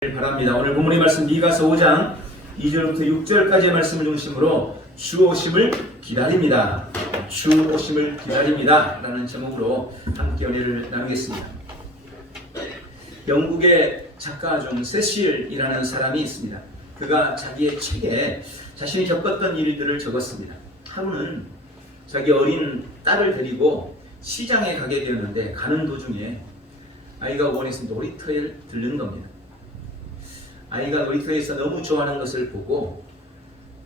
바랍니다. 오늘 본문의 말씀 미가서 5장 2절부터 6절까지의 말씀을 중심으로 주 오심을 기다립니다. 주 오심을 기다립니다. 라는 제목으로 함께 은혜를 나누겠습니다. 영국의 작가 중 세실이라는 사람이 있습니다. 그가 자기의 책에 자신이 겪었던 일들을 적었습니다. 하루는 자기 어린 딸을 데리고 시장에 가게 되었는데 가는 도중에 아이가 원해서 놀이터에 들른 겁니다. 아이가 놀이터에서 너무 좋아하는 것을 보고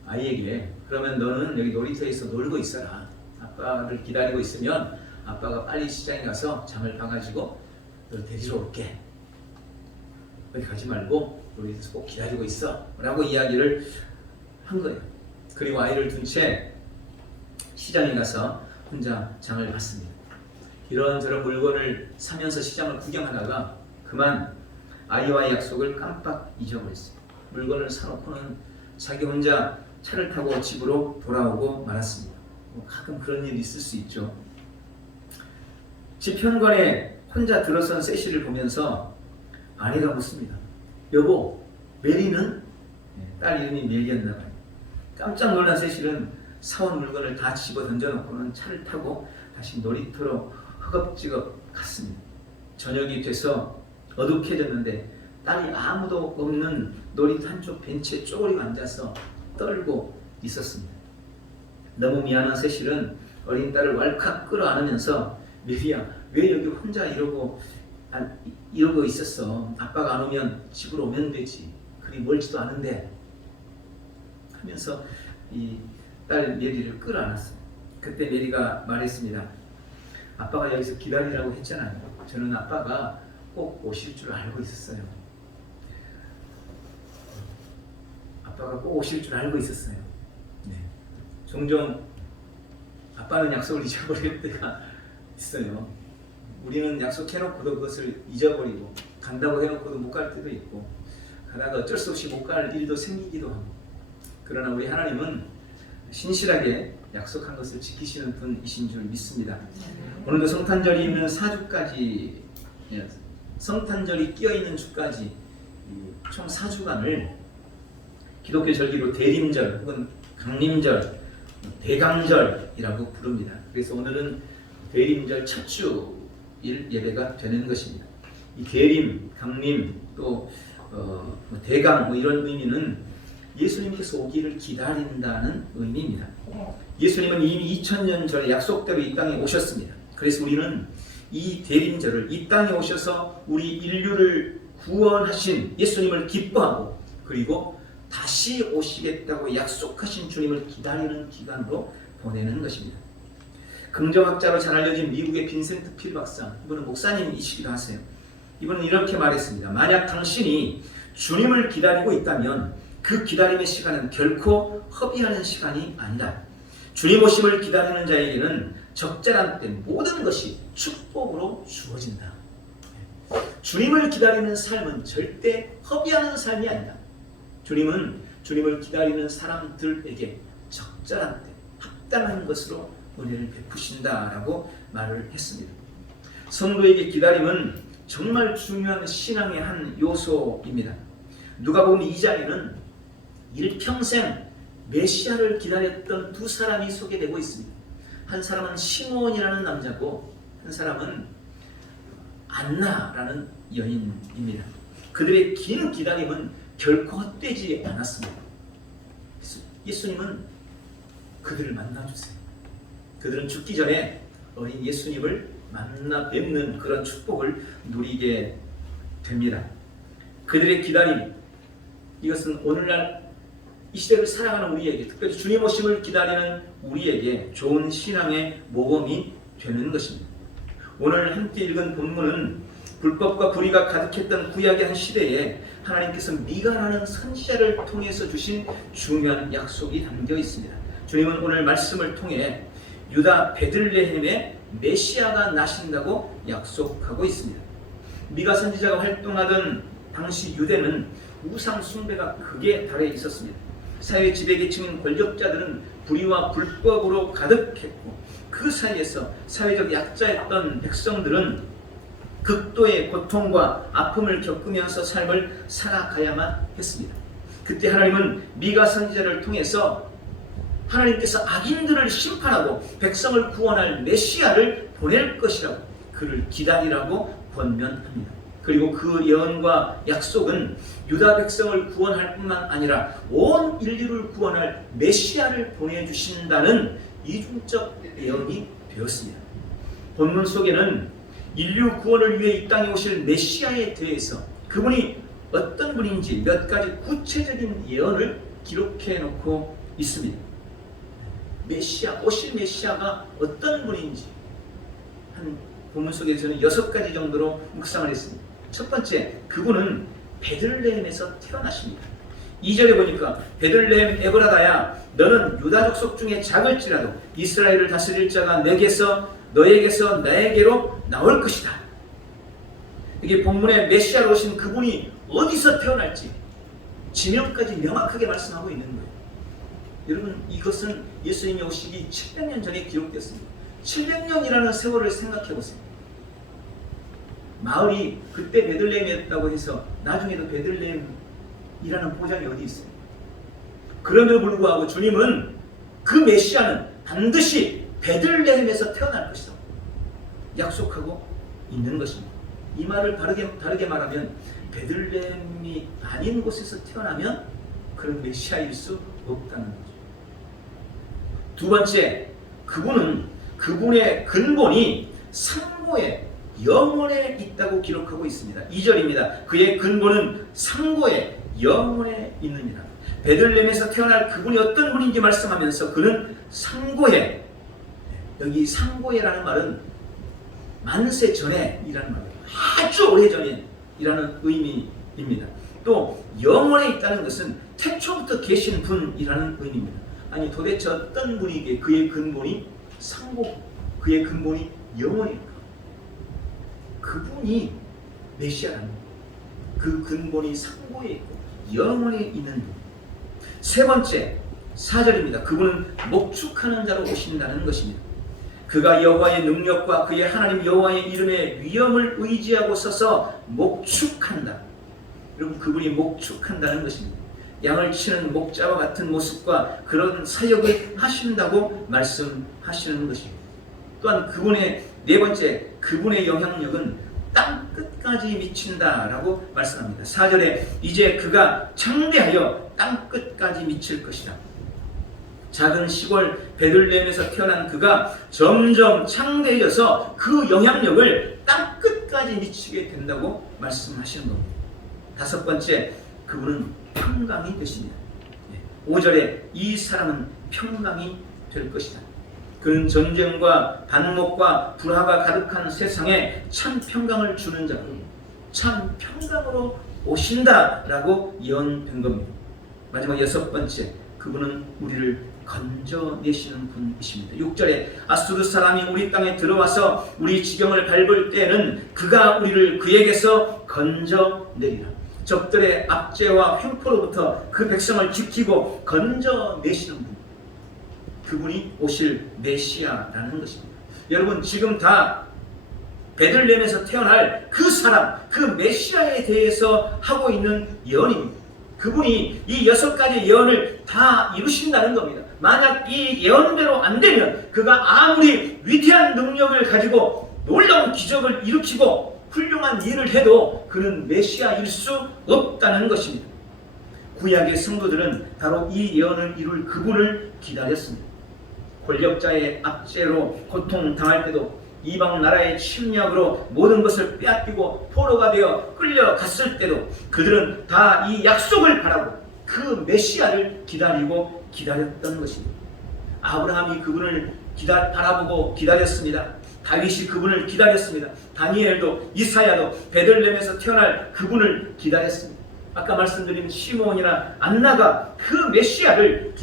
아이에게 그러면 너는 여기 놀이터에서 놀고 있어라. 아빠를 기다리고 있으면 아빠가 빨리 시장에 가서 장을 봐가지고 너 데리러 올게. 여기 가지 말고 놀이터에서 꼭 기다리고 있어. 라고 이야기를 한 거예요. 그리고 아이를 둔 채 시장에 가서 혼자 장을 봤습니다. 이런저런 물건을 사면서 시장을 구경하다가 그만 아이와의 약속을 깜빡 잊어버렸어요. 물건을 사놓고는 자기 혼자 차를 타고 집으로 돌아오고 말았습니다. 가끔 그런 일이 있을 수 있죠. 집 현관에 혼자 들어선 세시를 보면서 아내가 묻습니다. 여보, 메리는? 딸 이름이 메리였나 봐요. 깜짝 놀란 세실은 사온 물건을 다 집어 던져놓고는 차를 타고 다시 놀이터로 허겁지겁 갔습니다. 저녁이 돼서 어둑해졌는데 딸이 아무도 없는 놀이터 한쪽 벤치에 쪼그리고 앉아서 떨고 있었습니다. 너무 미안한 세실은 어린 딸을 왈칵 끌어안으면서 메리야, 왜 여기 혼자 이러고 있었어? 아빠가 안 오면 집으로 오면 되지. 그리 멀지도 않은데 하면서 이 딸 메리를 끌어안았어요. 그때 메리가 말했습니다. 아빠가 여기서 기다리라고 했잖아요. 저는 아빠가 꼭 오실 줄 알고 있었어요. 아빠가 꼭 오실 줄 알고 있었어요. 네. 종종 아빠는 약속을 잊어버릴 때가 있어요. 우리는 약속해놓고도 그것을 잊어버리고 간다고 해놓고도 못 갈 때도 있고 가다가 어쩔 수 없이 못 갈 일도 생기기도 하고 그러나 우리 하나님은 신실하게 약속한 것을 지키시는 분이신 줄 믿습니다. 오늘도 성탄절이 있는 4주까지 성탄절이 끼어있는 주까지 총 4주간을 기독교 절기로 대림절 혹은 강림절, 대강절이라고 부릅니다. 그래서 오늘은 대림절 첫 주일 예배가 되는 것입니다. 이 대림, 강림, 또 대강 이런 의미는 예수님께서 오기를 기다린다는 의미입니다. 예수님은 이미 2000년 전에 약속대로 이 땅에 오셨습니다. 그래서 우리는 이 대림절을 이 땅에 오셔서 우리 인류를 구원하신 예수님을 기뻐하고 그리고 다시 오시겠다고 약속하신 주님을 기다리는 기간으로 보내는 것입니다. 긍정학자로 잘 알려진 미국의 빈센트 필 박사, 이분은 목사님이시기도 하세요. 이분은 이렇게 말했습니다. 만약 당신이 주님을 기다리고 있다면 그 기다림의 시간은 결코 허비하는 시간이 아니다. 주님 오심을 기다리는 자에게는 적절한 때 모든 것이 축복으로 주어진다. 주님을 기다리는 삶은 절대 허비하는 삶이 아니다. 주님은 주님을 기다리는 사람들에게 적절한 때 합당한 것으로 은혜를 베푸신다라고 말을 했습니다. 성도에게 기다림은 정말 중요한 신앙의 한 요소입니다. 누가복음 2장에는 일평생 메시아를 기다렸던 두 사람이 소개되고 있습니다. 한 사람은 시몬이라는 남자고 한 사람은 안나라는 여인입니다. 그들의 긴 기다림은 결코 헛되지 않았습니다. 예수님은 그들을 만나주세요. 그들은 죽기 전에 어린 예수님을 만나 뵙는 그런 축복을 누리게 됩니다. 그들의 기다림, 이것은 오늘날 이 시대를 살아가는 우리에게, 특별히 주님 오심을 기다리는 우리에게 좋은 신앙의 모범이 되는 것입니다. 오늘 함께 읽은 본문은 불법과 불의가 가득했던 구약의 한 시대에 하나님께서 미가라는 선지자를 통해서 주신 중요한 약속이 담겨 있습니다. 주님은 오늘 말씀을 통해 유다 베들레헴에 메시아가 나신다고 약속하고 있습니다. 미가 선지자가 활동하던 당시 유대는 우상 숭배가 극에 달해 있었습니다. 사회 지배계층인 권력자들은 불의와 불법으로 가득했고 그 사이에서 사회적 약자였던 백성들은 극도의 고통과 아픔을 겪으면서 삶을 살아가야만 했습니다. 그때 하나님은 미가 선지자를 통해서 하나님께서 악인들을 심판하고 백성을 구원할 메시아를 보낼 것이라고 그를 기다리라고 권면합니다. 그리고 그 예언과 약속은 유다 백성을 구원할 뿐만 아니라 온 인류를 구원할 메시아를 보내주신다는 이중적 예언이 되었습니다. 본문 속에는 인류 구원을 위해 이 땅에 오실 메시아에 대해서 그분이 어떤 분인지 몇 가지 구체적인 예언을 기록해 놓고 있습니다. 메시아, 오실 메시아가 어떤 분인지 한 본문 속에 저는 6가지 정도로 묵상을 했습니다. 첫 번째, 그분은 베들레헴에서 태어나십니다. 2절에 보니까 베들레헴 에브라다야 너는 유다 족속 중에 작을지라도 이스라엘을 다스릴 자가 너에게서 나에게로 나올 것이다. 이게 본문에 메시아로 오신 그분이 어디서 태어날지 지명까지 명확하게 말씀하고 있는 거예요. 여러분, 이것은 예수님이 오시기 700년 전에 기록되었습니다. 700년이라는 세월을 생각해 보세요. 마을이 그때 베들레헴이었다고 해서 나중에도 베들레헴이라는 보장이 어디 있어요? 그럼에도 불구하고 주님은 그 메시아는 반드시 베들레헴에서 태어날 것이다 약속하고 있는 것입니다. 이 말을 다르게 말하면 베들레헴이 아닌 곳에서 태어나면 그런 메시아일 수 없다는 거죠. 두 번째, 그분의 근본이 상고에 영원에 있다고 기록하고 있습니다. 2절입니다. 그의 근본은 상고에 영원에 있느니라. 베들레헴에서 태어날 그분이 어떤 분인지 말씀하면서 그는 상고에, 여기 상고에라는 말은 만세 전에 이라는 말이에요. 아주 오래전에 이라는 의미입니다. 또 영원에 있다는 것은 태초부터 계신 분이라는 의미입니다. 아니 도대체 어떤 분이기에 그의 근본이 상고, 그의 근본이 영원일까? 그분이 메시아라는 거예요. 그 근본이 상고에 있고 영원에 있는 분. 세 번째, 4절입니다. 그분은 목축하는 자로 오신다는 것입니다. 그가 여호와의 능력과 그의 하나님 여호와의 이름의 위엄을 의지하고 서서 목축한다. 여러분, 그분이 목축한다는 것입니다. 양을 치는 목자와 같은 모습과 그런 사역을 하신다고 말씀하시는 것입니다. 또한 그분의 네 번째, 그분의 영향력은 땅 끝까지 미친다라고 말씀합니다. 4절에 이제 그가 창대하여 땅 끝까지 미칠 것이다. 작은 시골 베들레헴에서 태어난 그가 점점 창대해져서 그 영향력을 땅 끝까지 미치게 된다고 말씀하시는 겁니다. 다섯 번째, 그분은 평강이 되십니다. 5절에 이 사람은 평강이 될 것이다. 그는 전쟁과 반목과 불화가 가득한 세상에 참 평강을 주는 자로 참 평강으로 오신다라고 예언된 겁니다. 마지막 여섯 번째, 그분은 우리를 건져내시는 분이십니다. 6절에 아수르 사람이 우리 땅에 들어와서 우리 지경을 밟을 때에는 그가 우리를 그에게서 건져내리라. 적들의 압제와 횡포로부터 그 백성을 지키고 건져내시는 분, 그분이 오실 메시아라는 것입니다. 여러분, 지금 다 베들레헴에서 태어날 그 사람, 그 메시아에 대해서 하고 있는 예언입니다. 그분이 이 6가지 예언을 다 이루신다는 겁니다. 만약 이 예언대로 안 되면 그가 아무리 위대한 능력을 가지고 놀라운 기적을 일으키고 훌륭한 일을 해도 그는 메시아일 수 없다는 것입니다. 구약의 성도들은 바로 이 예언을 이룰 그분을 기다렸습니다. 권력자의 압제로 고통당할 때도 이방 나라의 침략으로 모든 것을 빼앗기고 포로가 되어 끌려갔을 때도 그들은 다 이 약속을 바라고 그 메시아를 기다렸던 것입니다. 아브라함이 그분을 바라보고 기다렸습니다. 다윗이 그분을 기다렸습니다. 다니엘도, 이사야도 베들레헴에서 태어날 그분을 기다렸습니다. 아까 말씀드린 시므온이나 안나가 그 메시아를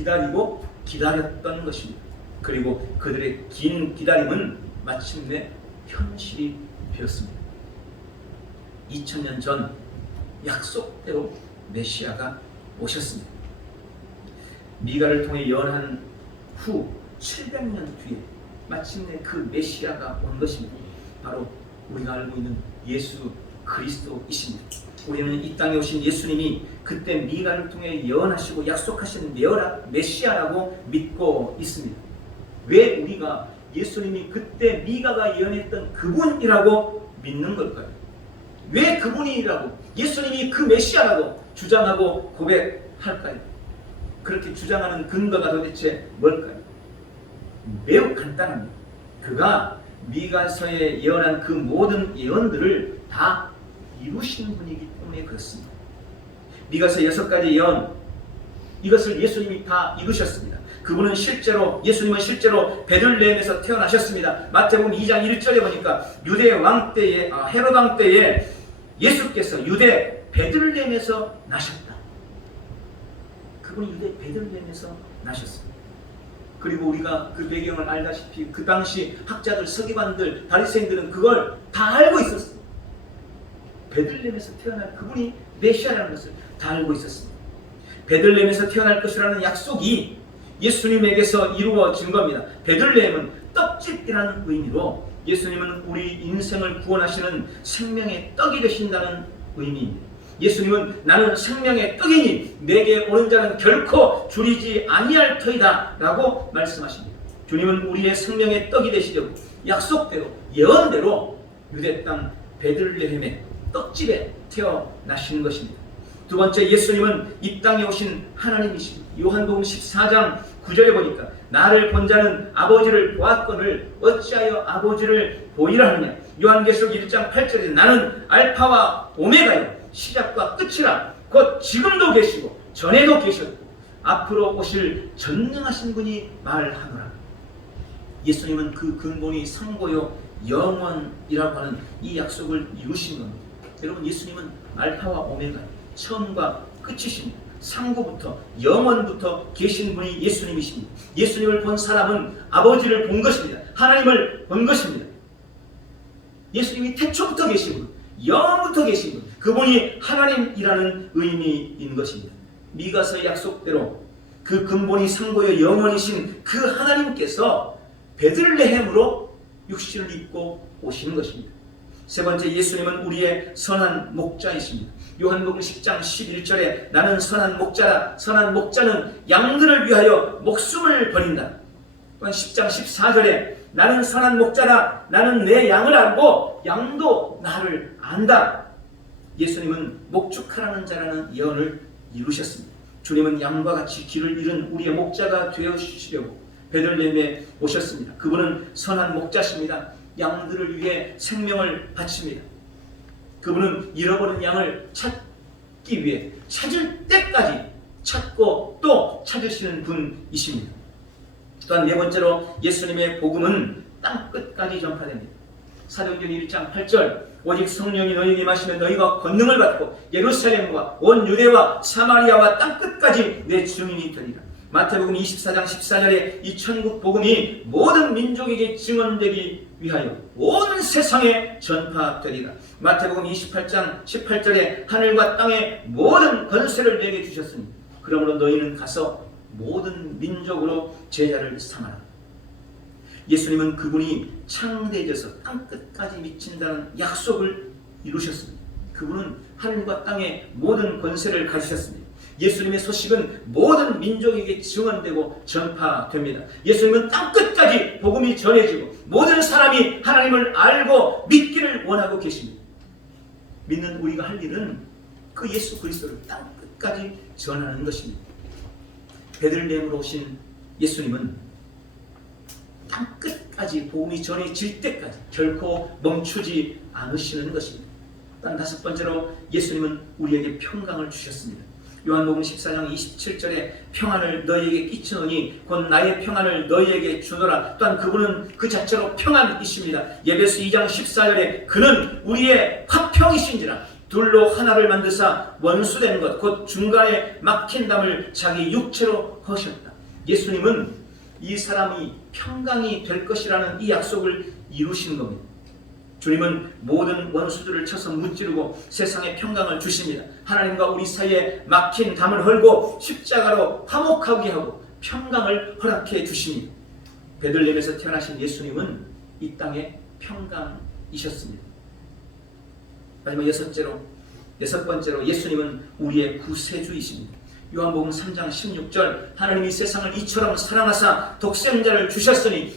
기다렸던 것입니다. 그리고 그들의 긴 기다림은 마침내 현실이 되었습니다. 2000년 전 약속대로 메시아가 오셨습니다. 미가를 통해 예언한 후 700년 뒤에 마침내 그 메시아가 온 것입니다. 바로 우리가 알고 있는 예수 그리스도이십니다. 우리는 이 땅에 오신 예수님이 그때 미가를 통해 예언하시고 약속하신 메시아라고 믿고 있습니다. 왜 우리가 예수님이 그때 미가가 예언했던 그분이라고 믿는 걸까요? 왜 그분이라고 예수님이 그 메시아라고 주장하고 고백할까요? 그렇게 주장하는 근거가 도대체 뭘까요? 매우 간단합니다. 그가 미가서에 예언한 그 모든 예언들을 다 이루신 분이기 때문에 그렇습니다. 미가서 6가지 예언, 이것을 예수님이 다 이루셨습니다. 그분은 예수님은 실제로 베들레헴에서 태어나셨습니다. 마태복음 2장 1절에 보니까 유대 왕 때에, 헤롯 왕 때에 예수께서 유대 베들레헴에서 나셨다. 그분이 유대 베들레헴에서 나셨습니다. 그리고 우리가 그 배경을 알다시피 그 당시 학자들, 서기관들, 바리새인들은 그걸 다 알고 있었습니다. 베들레헴에서 태어날 그분이 메시아라는 것을 다 알고 있었습니다. 베들레헴에서 태어날 것이라는 약속이 예수님에게서 이루어진 겁니다. 베들레헴은 떡집이라는 의미로 예수님은 우리 인생을 구원하시는 생명의 떡이 되신다는 의미입니다. 예수님은 나는 생명의 떡이니 내게 오는 자는 결코 줄이지 아니할 터이다 라고 말씀하십니다. 주님은 우리의 생명의 떡이 되시려고 약속대로 예언대로 유대 땅 베들레헴의 떡집에 태어나신 것입니다. 두 번째, 예수님은 이 땅에 오신 하나님이십니다. 요한복음 14장 9절에 보니까 나를 본 자는 아버지를 보았거늘 어찌하여 아버지를 보이라 하느냐. 요한계시록 1장 8절에 나는 알파와 오메가요 시작과 끝이라. 곧 지금도 계시고 전에도 계셨고 앞으로 오실 전능하신 분이 말하노라. 예수님은 그 근본이 상고요 영원이라고 하는 이 약속을 이루신 겁니다. 여러분, 예수님은 알파와 오메가, 처음과 끝이십니다. 상고부터 영원부터 계신 분이 예수님이십니다. 예수님을 본 사람은 아버지를 본 것입니다. 하나님을 본 것입니다. 예수님이 태초부터 계신 분, 영원부터 계신 분, 그분이 하나님이라는 의미인 것입니다. 미가서의 약속대로 그 근본이 상고요 영원이신 그 하나님께서 베들레헴으로 육신을 입고 오시는 것입니다. 세 번째, 예수님은 우리의 선한 목자이십니다. 요한복음 10장 11절에 나는 선한 목자라. 선한 목자는 양들을 위하여 목숨을 버린다. 또한 10장 14절에 나는 선한 목자라. 나는 내 양을 알고 양도 나를 안다. 예수님은 목축하라는 자라는 예언을 이루셨습니다. 주님은 양과 같이 길을 잃은 우리의 목자가 되어주시려고 베들레헴에 오셨습니다. 그분은 선한 목자십니다. 양들을 위해 생명을 바칩니다. 그분은 잃어버린 양을 찾기 위해 찾을 때까지 찾고 또 찾으시는 분이십니다. 또한 네 번째로 예수님의 복음은 땅끝까지 전파됩니다. 사도행전 1장 8절 오직 성령이 너희에게 임하시면 너희가 권능을 받고 예루살렘과 온 유대와 사마리아와 땅끝까지 내 증인이 되리라. 마태복음 24장 14절에 이 천국 복음이 모든 민족에게 증언되기 위하여 온 세상에 전파되리라. 마태복음 28장 18절에 하늘과 땅의 모든 권세를 내게 주셨으니 그러므로 너희는 가서 모든 민족으로 제자를 삼아라. 예수님은 그분이 창대해져서 땅끝까지 미친다는 약속을 이루셨습니다. 그분은 하늘과 땅의 모든 권세를 가지셨습니다. 예수님의 소식은 모든 민족에게 증언되고 전파됩니다. 예수님은 땅끝까지 복음이 전해지고 모든 사람이 하나님을 알고 믿기를 원하고 계십니다. 믿는 우리가 할 일은 그 예수 그리스도를 땅끝까지 전하는 것입니다. 베들레헴으로 오신 예수님은 땅끝까지 복음이 전해질 때까지 결코 멈추지 않으시는 것입니다. 단 다섯 번째로 예수님은 우리에게 평강을 주셨습니다. 요한복음 14장 27절에 평안을 너희에게 끼치노니 곧 나의 평안을 너희에게 주노라. 또한 그분은 그 자체로 평안이십니다. 예배서 2장 14절에 그는 우리의 화평이신지라 둘로 하나를 만드사 원수된 것 곧 중간에 막힌 담을 자기 육체로 허셨다. 예수님은 이 사람이 평강이 될 것이라는 이 약속을 이루신 겁니다. 주님은 모든 원수들을 쳐서 무찌르고 세상에 평강을 주십니다. 하나님과 우리 사이에 막힌 담을 헐고 십자가로 화목하게 하고 평강을 허락해 주십니다. 베들레헴에서 태어나신 예수님은 이 땅의 평강이셨습니다. 마지막 여섯 번째로 예수님은 우리의 구세주이십니다. 요한복음 3장 16절 하나님이 세상을 이처럼 사랑하사 독생자를 주셨으니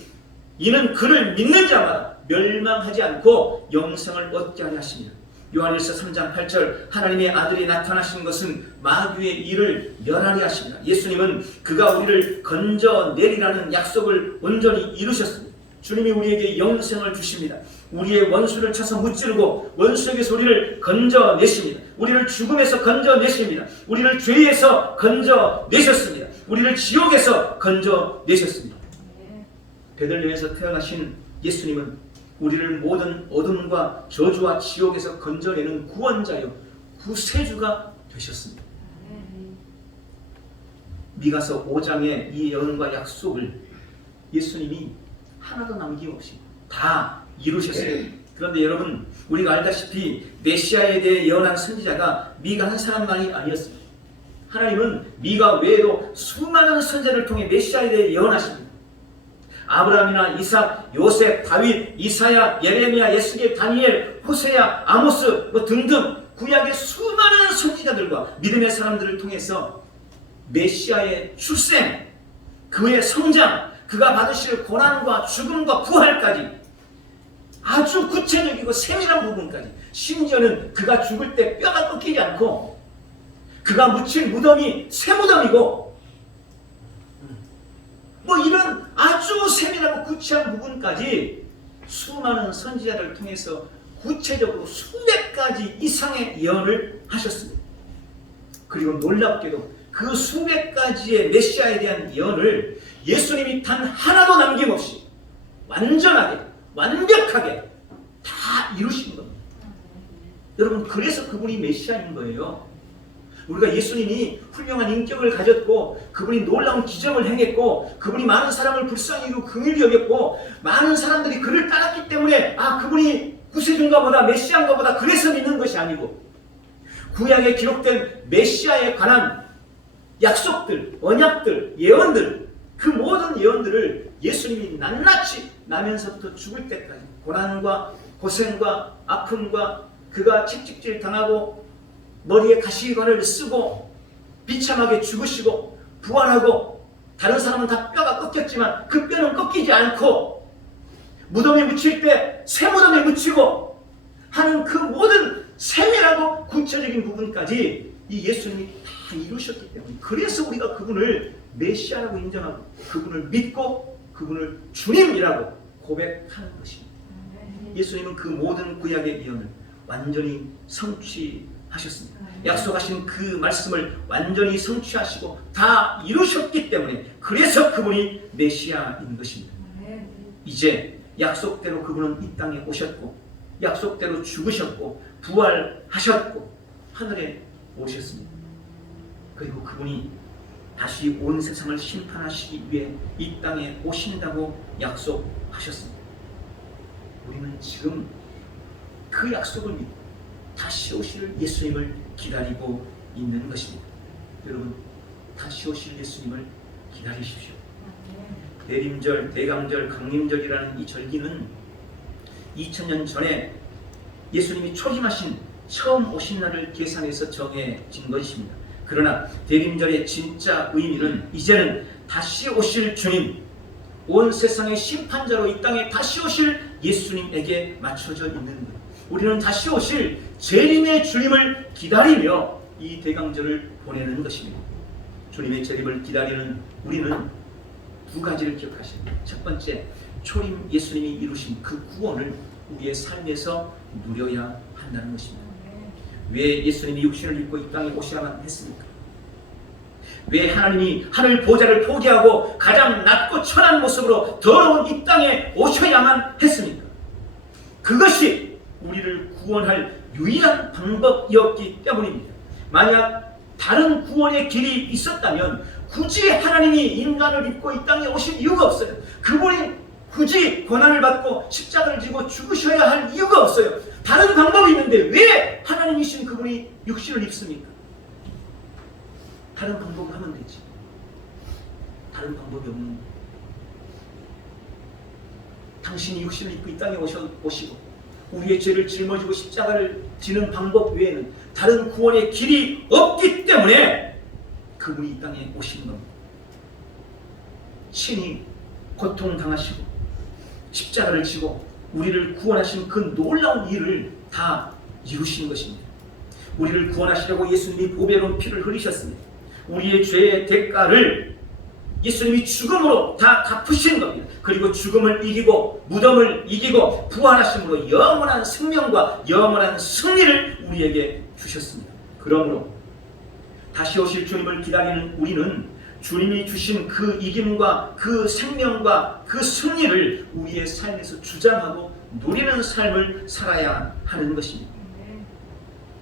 이는 그를 믿는 자마다 멸망하지 않고 영생을 얻게 하려 하십니다. 요한일서 3장 8절 하나님의 아들이 나타나신 것은 마귀의 일을 멸하려 하십니다. 예수님은 그가 우리를 건져내리라는 약속을 온전히 이루셨습니다. 주님이 우리에게 영생을 주십니다. 우리의 원수를 쳐서 무찌르고 원수에게서 우리를 건져내십니다. 우리를 죽음에서 건져내십니다. 우리를 죄에서 건져내셨습니다. 우리를 지옥에서 건져내셨습니다. 베들레헴에서 태어나신 예수님은 우리를 모든 어둠과 저주와 지옥에서 건져내는 구원자요 구세주가 되셨습니다. 미가서 5장의 이 예언과 약속을 예수님이 하나도 남김없이 다 이루셨어요. 그런데 여러분, 우리가 알다시피 메시아에 대해 예언한 선지자가 미가 한 사람만이 아니었습니다. 하나님은 미가 외에도 수많은 선지자를 통해 메시아에 대해 예언하십니다. 아브라함이나 이삭, 요셉, 다윗, 이사야, 예레미야, 예수겔, 다니엘, 호세야, 아모스 등등 구약의 수많은 선지자들과 믿음의 사람들을 통해서 메시아의 출생, 그의 성장, 그가 받으실 고난과 죽음과 부활까지 아주 구체적이고 세밀한 부분까지, 심지어는 그가 죽을 때 뼈가 꺾이지 않고 그가 묻힌 무덤이 새 무덤이고 이런 아주 세밀하고 구체한 부분까지 수많은 선지자를 통해서 구체적으로 수백 가지 이상의 예언을 하셨습니다. 그리고 놀랍게도 그 수백 가지의 메시아에 대한 예언을 예수님이 단 하나도 남김없이 완전하게, 완벽하게 다 이루신 겁니다. 여러분, 그래서 그분이 메시아인 거예요. 우리가 예수님이 훌륭한 인격을 가졌고 그분이 놀라운 기적을 행했고 그분이 많은 사람을 불쌍히 여기고 긍휼히 여겼고 많은 사람들이 그를 따랐기 때문에 그분이 구세주인가 보다, 메시아인가 보다, 그래서 믿는 것이 아니고 구약에 기록된 메시아에 관한 약속들, 언약들, 예언들, 그 모든 예언들을 예수님이 낱낱이 나면서부터 죽을 때까지 고난과 고생과 아픔과 그가 채찍질 당하고 머리에 가시관을 쓰고 비참하게 죽으시고 부활하고 다른 사람은 다 뼈가 꺾였지만 그 뼈는 꺾이지 않고 무덤에 묻힐 때 새 무덤에 묻히고 하는 그 모든 세밀하고 구체적인 부분까지 이 예수님이 다 이루셨기 때문에, 그래서 우리가 그분을 메시아라고 인정하고 그분을 믿고 그분을 주님이라고 고백하는 것입니다. 예수님은 그 모든 구약의 예언을 완전히 성취하셨습니다. 약속하신 그 말씀을 완전히 성취하시고 다 이루셨기 때문에 그래서 그분이 메시아인 것입니다. 이제 약속대로 그분은 이 땅에 오셨고 약속대로 죽으셨고 부활하셨고 하늘에 오셨습니다. 그리고 그분이 다시 온 세상을 심판하시기 위해 이 땅에 오신다고 약속하셨습니다. 우리는 지금 그 약속을 믿고 다시 오실 예수님을 기다리고 있는 것입니다. 여러분, 다시 오실 예수님을 기다리십시오. 대림절, 대강절, 강림절이라는 이 절기는 2000년 전에 예수님이 초림하신 처음 오신 날을 계산해서 정해진 것입니다. 그러나 대림절의 진짜 의미는 이제는 다시 오실 주님, 온 세상의 심판자로 이 땅에 다시 오실 예수님에게 맞춰져 있는 것. 우리는 다시 오실 재림의 주님을 기다리며 이 대강절을 보내는 것입니다. 주님의 재림을 기다리는 우리는 두 가지를 기억하십니다. 첫 번째, 초림 예수님이 이루신 그 구원을 우리의 삶에서 누려야 한다는 것입니다. 왜 예수님이 육신을 입고 이 땅에 오셔야만 했습니까? 왜 하나님이 하늘 보좌를 포기하고 가장 낮고 천한 모습으로 더러운 이 땅에 오셔야만 했습니까? 그것이 우리를 구원할 유일한 방법이었기 때문입니다. 만약 다른 구원의 길이 있었다면 굳이 하나님이 인간을 입고 이 땅에 오실 이유가 없어요. 그분이 굳이 고난을 받고 십자가를 지고 죽으셔야 할 이유가 없어요. 다른 방법이 있는데 왜 하나님이신 그분이 육신을 입습니까? 다른 방법을 하면 되지. 다른 방법이 없는 거예요. 당신이 육신을 입고 이 땅에 오시고 우리의 죄를 짊어지고 십자가를 지는 방법 외에는 다른 구원의 길이 없기 때문에 그분이 이 땅에 오시는 겁니다. 친히 고통당하시고 십자가를 지고 우리를 구원하신 그 놀라운 일을 다 이루신 것입니다. 우리를 구원하시려고 예수님이 보배로운 피를 흘리셨습니다. 우리의 죄의 대가를 예수님이 죽음으로 다 갚으신 겁니다. 그리고 죽음을 이기고 무덤을 이기고 부활하심으로 영원한 생명과 영원한 승리를 우리에게 주셨습니다. 그러므로 다시 오실 주님을 기다리는 우리는 주님이 주신 그 이김과 그 생명과 그 승리를 우리의 삶에서 주장하고 누리는 삶을 살아야 하는 것입니다.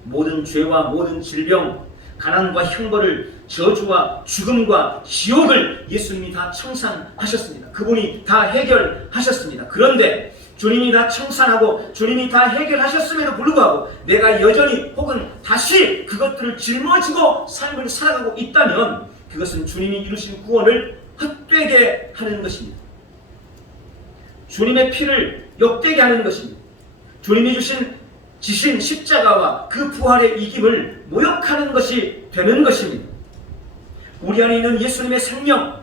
모든 죄와 모든 질병, 가난과 형벌을, 저주와 죽음과 지옥을 예수님이 다 청산하셨습니다. 그분이 다 해결하셨습니다. 그런데 주님이 다 청산하고 주님이 다 해결하셨음에도 불구하고 내가 여전히 혹은 다시 그것들을 짊어지고 삶을 살아가고 있다면 그것은 주님이 이루신 구원을 헛되게 하는 것입니다. 주님의 피를 욕되게 하는 것입니다. 주님이 지신 십자가와 그 부활의 이김을 모욕하는 것이 되는 것입니다. 우리 안에 있는 예수님의 생명,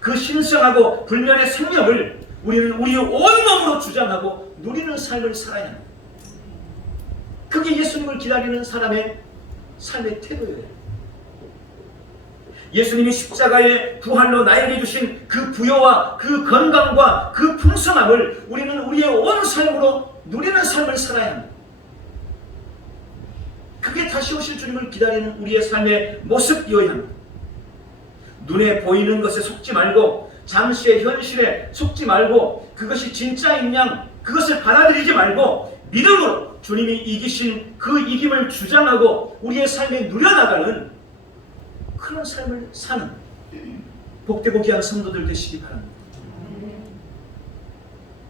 그 신성하고 불멸의 생명을 우리는 우리의 온몸으로 주장하고 누리는 삶을 살아야 합니다. 그게 예수님을 기다리는 사람의 삶의 태도예요. 예수님이 십자가의 부활로 나에게 주신 그 부여와 그 건강과 그 풍성함을 우리는 우리의 온 삶으로 누리는 삶을 살아야 합니다. 그게 다시 오실 주님을 기다리는 우리의 삶의 모습이어야 합니다. 눈에 보이는 것에 속지 말고 잠시의 현실에 속지 말고 그것이 진짜인 양 그것을 받아들이지 말고 믿음으로 주님이 이기신 그 이김을 주장하고 우리의 삶에 누려나가는 그런 삶을 사는 복되고 귀한 성도들 되시기 바랍니다.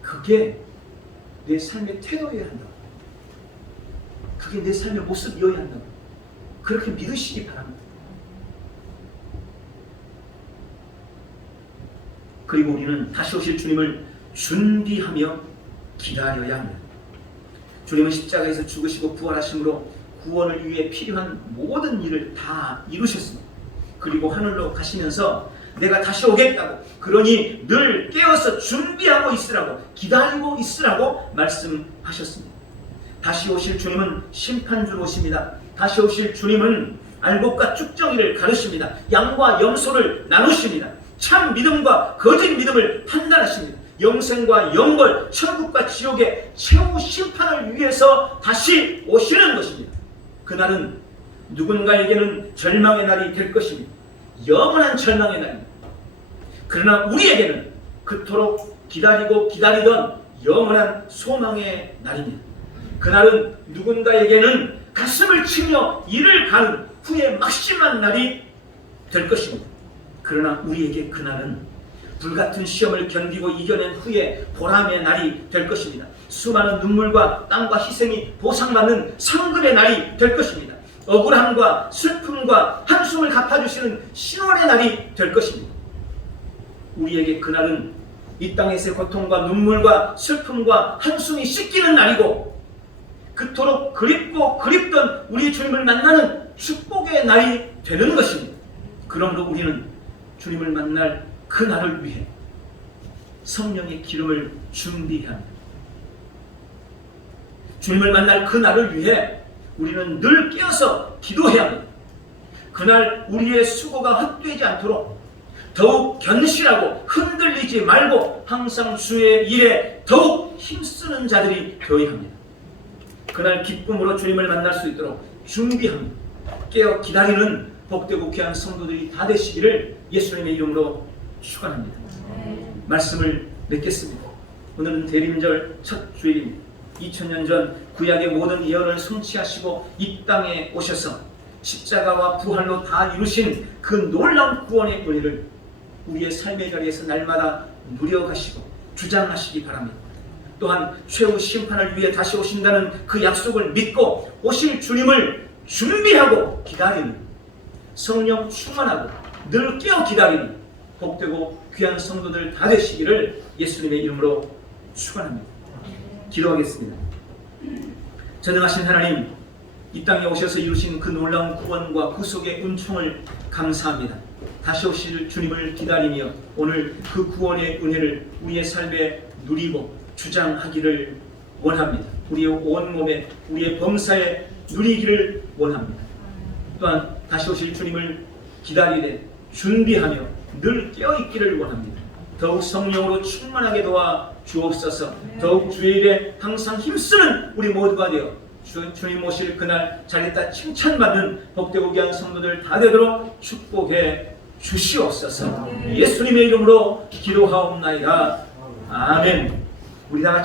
그게 내 삶의 태도여야 한다. 그게 내 삶의 모습이어야 한다. 그렇게 믿으시기 바랍니다. 그리고 우리는 다시 오실 주님을 준비하며 기다려야 합니다. 주님은 십자가에서 죽으시고 부활하심으로 구원을 위해 필요한 모든 일을 다 이루셨습니다. 그리고 하늘로 가시면서 내가 다시 오겠다고 그러니 늘 깨어서 준비하고 있으라고 기다리고 있으라고 말씀하셨습니다. 다시 오실 주님은 심판주로 오십니다. 다시 오실 주님은 알곡과 쭉정이를 가르십니다. 양과 염소를 나누십니다. 참 믿음과 거짓 믿음을 판단하십니다. 영생과 영벌, 천국과 지옥의 최후 심판을 위해서 다시 오시는 것입니다. 그날은 누군가에게는 절망의 날이 될 것입니다. 영원한 절망의 날입니다. 그러나 우리에게는 그토록 기다리고 기다리던 영원한 소망의 날입니다. 그날은 누군가에게는 가슴을 치며 이를 가는 후에 막심한 날이 될 것입니다. 그러나 우리에게 그날은 불같은 시험을 견디고 이겨낸 후에 보람의 날이 될 것입니다. 수많은 눈물과 땀과 희생이 보상받는 상급의 날이 될 것입니다. 억울함과 슬픔과 한숨을 갚아주시는 신원의 날이 될 것입니다. 우리에게 그날은 이 땅에서의 고통과 눈물과 슬픔과 한숨이 씻기는 날이고 그토록 그립고 그립던 우리 주님을 만나는 축복의 날이 되는 것입니다. 그러므로 우리는 주님을 만날 그 날을 위해 성령의 기름을 준비해야 합니다. 주님을 만날 그 날을 위해 우리는 늘 깨어서 기도해야 합니다. 그날 우리의 수고가 헛되지 않도록 더욱 견실하고 흔들리지 말고 항상 주의 일에 더욱 힘쓰는 자들이 되어야 합니다. 그날 기쁨으로 주님을 만날 수 있도록 준비합니다. 깨어 기다리는 복되고 귀한 성도들이 다 되시기를 예수님의 이름으로 축원합니다. 말씀을 맺겠습니다. 오늘은 대림절 첫 주일입니다. 2000년 전 구약의 모든 예언을 성취하시고 이 땅에 오셔서 십자가와 부활로 다 이루신 그 놀라운 구원의 은혜를 우리의 삶의 자리에서 날마다 누려가시고 주장하시기 바랍니다. 또한 최후 심판을 위해 다시 오신다는 그 약속을 믿고 오실 주님을 준비하고 기다리는 성령 충만하고 늘 깨어 기다리는 복되고 귀한 성도들 다 되시기를 예수님의 이름으로 축원합니다. 기도하겠습니다. 전능하신 하나님, 이 땅에 오셔서 이루신 그 놀라운 구원과 구속의 은총을 감사합니다. 다시 오실 주님을 기다리며 오늘 그 구원의 은혜를 우리의 삶에 누리고 주장하기를 원합니다. 우리의 온몸에, 우리의 범사에 누리기를 원합니다. 또한 다시 오실 주님을 기다리되 준비하며 늘 깨어있기를 원합니다. 더욱 성령으로 충만하게 도와 주옵소서. 더욱 주의 일에 항상 힘쓰는 우리 모두가 되어 주님 오실 그날 잘했다 칭찬받는 복되고 귀한 성도들 다 되도록 축복해 주시옵소서. 예수님의 이름으로 기도하옵나이다. 아멘. 우리 다 같이